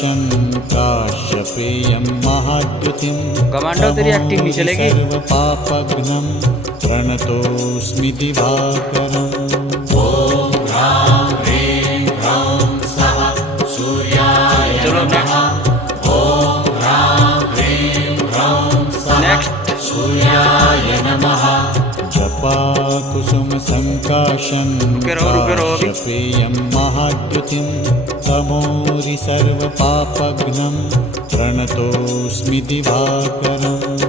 सङ्काशं काश्यपेयं महाद्युतिं commando तेरी acting नहीं चलेगी। सर्वपापघ्नं प्रणतोऽस्मि दिवाकरम्। ॐ ह्रां ह्रीं ह्रौं स्वः सूर्याय नमः। ॐ ह्रां ह्रीं ह्रौं स्वः सूर्याय नमः। जपाकुसुमसङ्काशं काश्यपेयं महाद्युतिं तमोरि सर्वपापघ्नं प्रणतोऽस्मि दिवाकरम्।